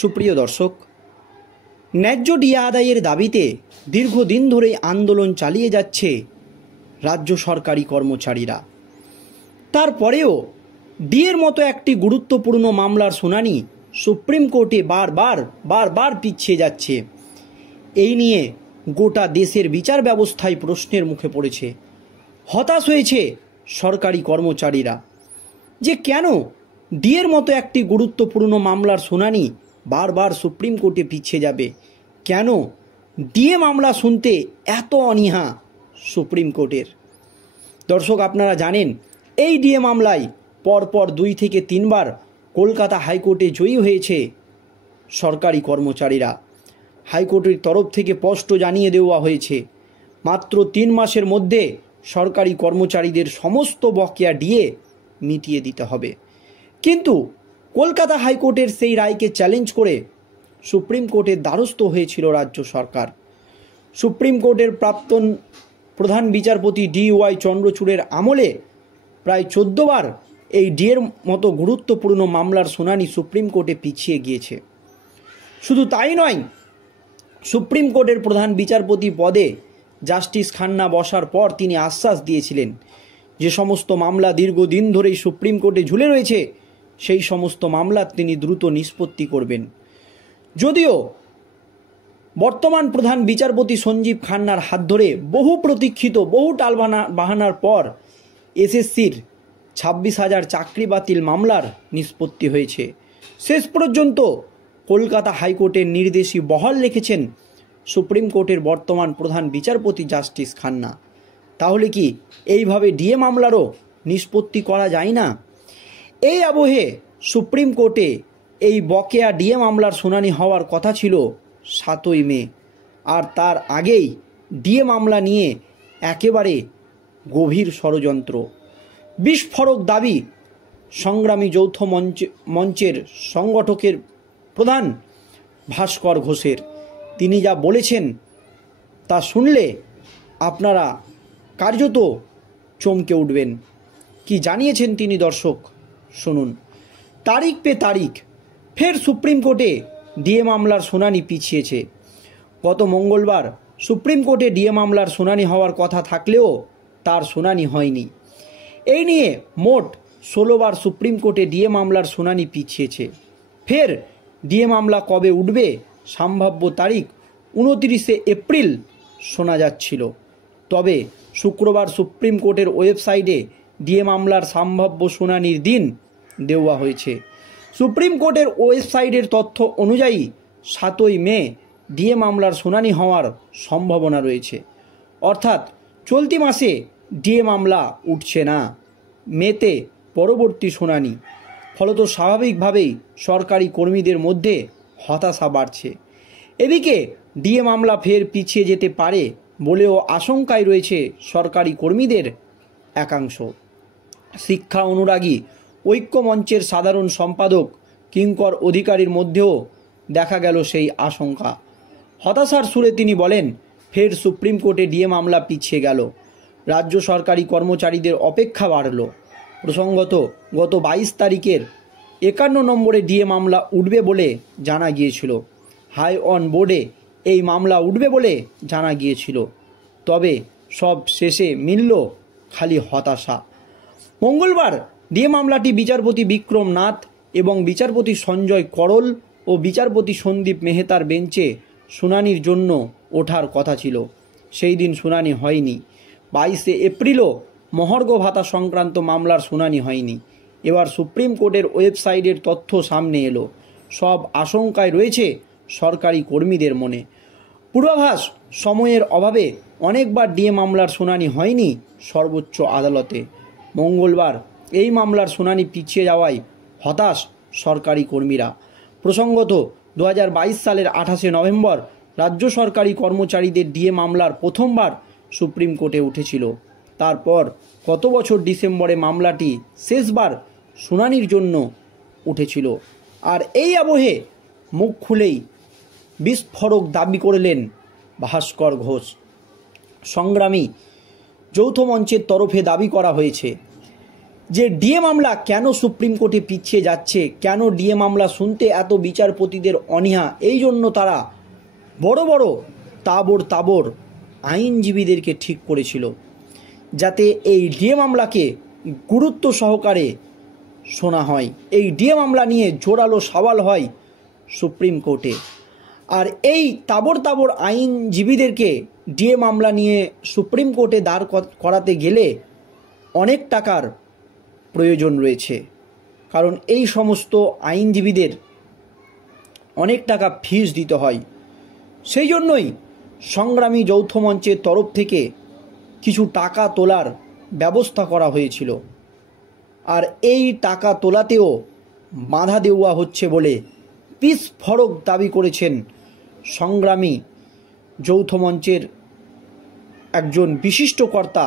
সুপ্রিয় দর্শক, ন্যায্য ডিএ আদায়ের দাবিতে দীর্ঘদিন ধরে আন্দোলন চালিয়ে যাচ্ছে রাজ্য সরকারি কর্মচারীরা। তারপরেও ডিএর মতো একটি গুরুত্বপূর্ণ মামলার শুনানি সুপ্রিম কোর্টে বারবার পিছিয়ে যাচ্ছে। এই নিয়ে গোটা দেশের বিচার ব্যবস্থায় প্রশ্নের মুখে পড়েছে। হতাশ হয়েছে সরকারি কর্মচারীরা যে কেন ডিএর মতো একটি গুরুত্বপূর্ণ মামলার শুনানি বারবার সুপ্রিম কোর্টে পিছিয়ে যাবে, কেন ডিএ মামলা শুনতে এত অনীহা সুপ্রিম কোর্টের। দর্শক, আপনারা জানেন এই ডিএ মামলায় পরপর 2 থেকে 3 বার কলকাতা হাইকোর্টে জয়ী হয়েছে সরকারি কর্মচারীরা। হাইকোর্টের তরফ থেকে স্পষ্ট জানিয়ে দেওয়া হয়েছে মাত্র 3 মাসের মধ্যে সরকারি কর্মচারীদের সমস্ত বকেয়া ডিএ মিটিয়ে দিতে হবে। কিন্তু কলকাতা হাইকোর্টের সেই রায়কে চ্যালেঞ্জ করে সুপ্রিম কোর্টের দ্বারস্থ হয়েছিল রাজ্য সরকার। সুপ্রিম কোর্টের প্রাক্তন প্রধান বিচারপতি DY চন্দ্রচূড়ের আমলে প্রায় 14 বার এই ডিএর মতো গুরুত্বপূর্ণ মামলার শুনানি সুপ্রিম কোর্টে পিছিয়ে গিয়েছে। শুধু তাই নয়, সুপ্রিম কোর্টের প্রধান বিচারপতি পদে জাস্টিস খান্না বসার পর তিনি আশ্বাস দিয়েছিলেন যে সমস্ত মামলা দীর্ঘদিন ধরেই সুপ্রিম কোর্টে ঝুলে রয়েছে সেই সমস্ত মামলা তিনি দ্রুত নিষ্পত্তি করবেন। যদিও বর্তমান প্রধান বিচারপতি সঞ্জীব খান্নার হাত ধরে বহু প্রতীক্ষিত বহু টালবাহানার পর এসএসসির 26,000 চাকরি বাতিল মামলার নিষ্পত্তি হয়েছে। শেষ পর্যন্ত কলকাতা হাইকোর্টের নির্দেশই বহাল রেখেছেন সুপ্রিম কোর্টের বর্তমান প্রধান বিচারপতি জাস্টিস খান্না। তাহলে কি এইভাবে ডিএ মামলারও নিষ্পত্তি করা যায় না? এই আবহে সুপ্রিম কোর্টে এই বকেয়া ডিএ মামলার শুনানি হওয়ার কথা ছিল 7ই মে, আর তার আগেই ডিএ মামলা নিয়ে একেবারে গভীর ষড়যন্ত্র। বিস্ফোরক দাবি সংগ্রামী যৌথ মঞ্চের সংগঠকের প্রধান ভাস্কর ঘোষের। তিনি যা বলেছেন তা শুনলে আপনারা কার্যত চমকে উঠবেন। কি জানিয়েছেন তিনি দর্শক শুনুন। তারিখ পে তারিখ ফের সুপ্রিম কোর্টে ডিএ মামলার শুনানি পিছিয়েছে। গত মঙ্গলবার সুপ্রিম কোর্টে ডিএ মামলার শুনানি হওয়ার কথা থাকলেও তার শুনানি হয়নি। এই নিয়ে মোট 16 বার সুপ্রিম কোর্টে ডিএ মামলার শুনানি পিছিয়েছে। ফের ডিএ মামলা কবে উঠবে সম্ভাব্য তারিখ 29শে এপ্রিল শোনা যাচ্ছিল। তবে শুক্রবার সুপ্রিম কোর্টের ওয়েবসাইটে ডিএ মামলার সম্ভাব্য শুনানির দিন দেওয়া হয়েছে। সুপ্রিম কোর্টের ওয়েবসাইটের তথ্য অনুযায়ী 7ই মে ডিএ মামলার শুনানি হওয়ার সম্ভাবনা রয়েছে। অর্থাৎ চলতি মাসে ডিএ মামলা উঠছে না, মেতে পরবর্তী শুনানি। ফলত স্বাভাবিকভাবেই সরকারি কর্মীদের মধ্যে হতাশা বাড়ছে। এদিকে ডিএ মামলা ফের পিছিয়ে যেতে পারে বলেও আশঙ্কায় রয়েছে সরকারি কর্মীদের একাংশ। শিক্ষা অনুরাগী ঐক্য মঞ্চের সাধারণ সম্পাদক কিঙ্কর অধিকারীর মধ্যেও দেখা গেল সেই আশঙ্কা। হতাশার সুরে তিনি বলেন, ফের সুপ্রিম কোর্টে ডিএ মামলা পিছিয়ে গেল, রাজ্য সরকারি কর্মচারীদের অপেক্ষা বাড়ল। প্রসঙ্গত গত 22 তারিখের 51 নম্বরে ডিএ মামলা উঠবে বলে জানা গিয়েছিল। হাই অন বোর্ডে এই মামলা উঠবে বলে জানা গিয়েছিল। তবে সব শেষে মিলল খালি হতাশা। মঙ্গলবার ডিএ মামলাটি বিচারপতি বিক্রম নাথ এবং বিচারপতি সঞ্জয় করল ও বিচারপতি সন্দীপ মেহতার বেঞ্চে শুনানির জন্য ওঠার কথা ছিল। সেই দিন শুনানি হয়নি। 22শে এপ্রিলও মহার্ঘ ভাতা সংক্রান্ত মামলার শুনানি হয়নি। এবার সুপ্রিম কোর্টের ওয়েবসাইটের তথ্য সামনে এলো। সব আশঙ্কায় রয়েছে সরকারি কর্মীদের মনে। পূর্বাভাস সময়ের অভাবে অনেকবার ডিএ মামলার শুনানি হয়নি সর্বোচ্চ আদালতে। মঙ্গলবার এই মামলার শুনানি পিছিয়ে যাওয়ায় হতাশ সরকারি কর্মীরা। প্রসঙ্গত 2022 সালের 28শে নভেম্বর রাজ্য সরকারি কর্মচারীদের ডিএ মামলার প্রথমবার সুপ্রিম কোর্টে উঠেছিল। তারপর গত বছর ডিসেম্বরে মামলাটি শেষবার শুনানির জন্য উঠেছিল। আর এই আবহে মুখ খুলেই বিস্ফোরক দাবি করলেন ভাস্কর ঘোষ। সংগ্রামী যৌথ মঞ্চের তরফে দাবি করা হয়েছে, যে ডিএ মামলা কেন সুপ্রিম কোর্টে পিছিয়ে যাচ্ছে, কেন ডিএ মামলা শুনতে এত বিচারপতিদের অনীহা, এই জন্য তারা বড় বড় তাবর আইনজীবীদেরকে ঠিক করেছিল যাতে এই ডিএ মামলাকে গুরুত্ব সহকারে শোনা হয়, এই ডিএ মামলা নিয়ে জোরালো সওয়াল হয় সুপ্রিম কোর্টে। আর এই তাবর আইনজীবীদেরকে ডিএ মামলা নিয়ে সুপ্রিম কোর্টে দাঁড় করাতে গেলে অনেক টাকার প্রয়োজন রয়েছে, কারণ এই সমস্ত আইনজীবীদের অনেক টাকা ফিস দিতে হয়। সেই জন্যই সংগ্রামী যৌথ মঞ্চের তরফ থেকে কিছু টাকা তোলার ব্যবস্থা করা হয়েছিল, আর এই টাকা তোলাতেও বাধা দেওয়া হচ্ছে বলে বিস্ফোরক দাবি করেছেন সংগ্রামী যৌথ মঞ্চের একজন বিশিষ্ট কর্তা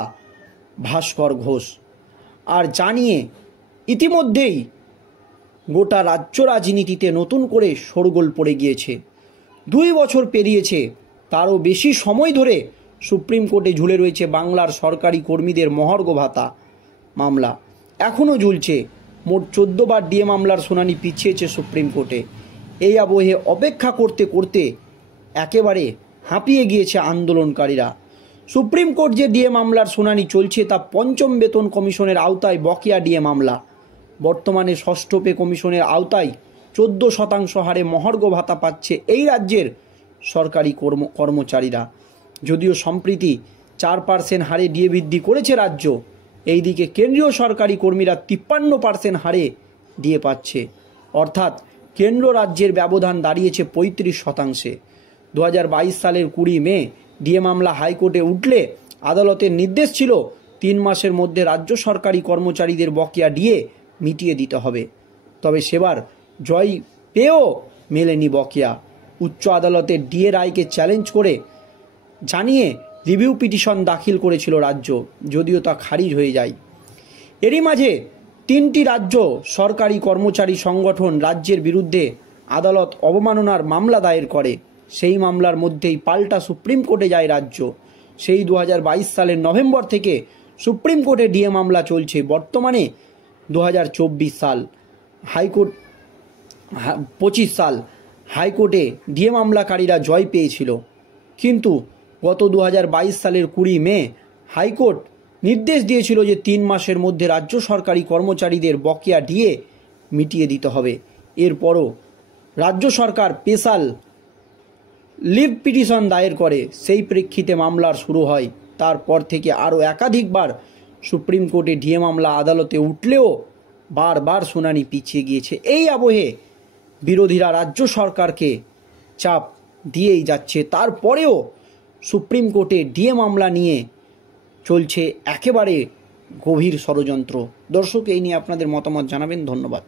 ভাস্কর ঘোষ। আর জানিয়ে ইতিমধ্যেই গোটা রাজ্য রাজনীতিতে নতুন করে শোরগোল পড়ে গিয়েছে। 2 বছর পেরিয়েছে, তারও বেশি সময় ধরে সুপ্রিম কোর্টে ঝুলে রয়েছে বাংলার সরকারি কর্মীদের মহার্ঘ ভাতা মামলা, এখনও ঝুলছে। মোট 14 বার ডিএ মামলার শুনানি পিছিয়েছে সুপ্রিম কোর্টে। এই আবহে অপেক্ষা করতে করতে একেবারে হাঁপিয়ে গিয়েছে আন্দোলনকারীরা। সুপ্রিম কোর্ট যে ডিএ মামলার শুনানি চলছে তা 5ম বেতন কমিশনের আওতায় বকেয়া ডিএ মামলা। বর্তমানে 6ষ্ঠ পে কমিশনের আওতায় 14% হারে মহার্ঘ ভাতা পাচ্ছে এই রাজ্যের সরকারি কর্মচারীরা। যদিও সম্প্রতি 4% হারে ডিএ বৃদ্ধি করেছে রাজ্য, এইদিকে কেন্দ্রীয় সরকারি কর্মীরা 53% হারে ডিএ পাচ্ছে, অর্থাৎ কেন্দ্র রাজ্যের ব্যবধান দাঁড়িয়েছে 35%। 2022 সালের 20 মে ডিএ মামলা হাইকোর্টে উঠলে আদালতের নির্দেশ ছিল 3 মাসের মধ্যে রাজ্য সরকারি কর্মচারীদের বকেয়া ডিএ মিটিয়ে দিতে হবে। তবে সেবার জয় পেয়েও মেলেনি বকেয়া। উচ্চ আদালতের ডিএ রায়কে চ্যালেঞ্জ করে জানিয়ে রিভিউ পিটিশন দাখিল করেছিল রাজ্য, যদিও তা খারিজ হয়ে যায়। এরই মাঝে 3টি রাজ্য সরকারি কর্মচারী সংগঠন রাজ্যের বিরুদ্ধে আদালত অবমাননার মামলা দায়ের করে। সেই মামলার মধ্যেই পাল্টা সুপ্রিম কোর্টে যায় রাজ্য। সেই 2022 সালের নভেম্বর থেকে সুপ্রিম কোর্টে ডিএ মামলা চলছে। বর্তমানে 2024 সাল, হাইকোর্ট 25 সাল হাইকোর্টে ডিএ মামলাকারীরা জয় পেয়েছিল, কিন্তু গত 2022 সালের 20 মে হাইকোর্ট নির্দেশ দিয়েছিল যে 3 মাসের মধ্যে রাজ্য সরকারি কর্মচারীদের বকেয়া ডিএ মিটিয়ে দিতে হবে। এরপরও রাজ্য সরকার স্পেশাল লিভ পিটিশন দায়ের করে, সেই প্রেক্ষিতে মামলার শুরু হয়। তারপর থেকে আরও একাধিকবার সুপ্রিম কোর্টে ডিএ মামলা আদালতে উঠলেও বারবার শুনানি পিছিয়ে গিয়েছে। এই আবহে বিরোধীরা রাজ্য সরকারকে চাপ দিয়েই যাচ্ছে। তারপরেও সুপ্রিম কোর্টে ডিএ মামলা নিয়ে চলছে একেবারে গভীর ষড়যন্ত্র। দর্শক, এই নিয়ে আপনাদের মতামত জানাবেন। ধন্যবাদ।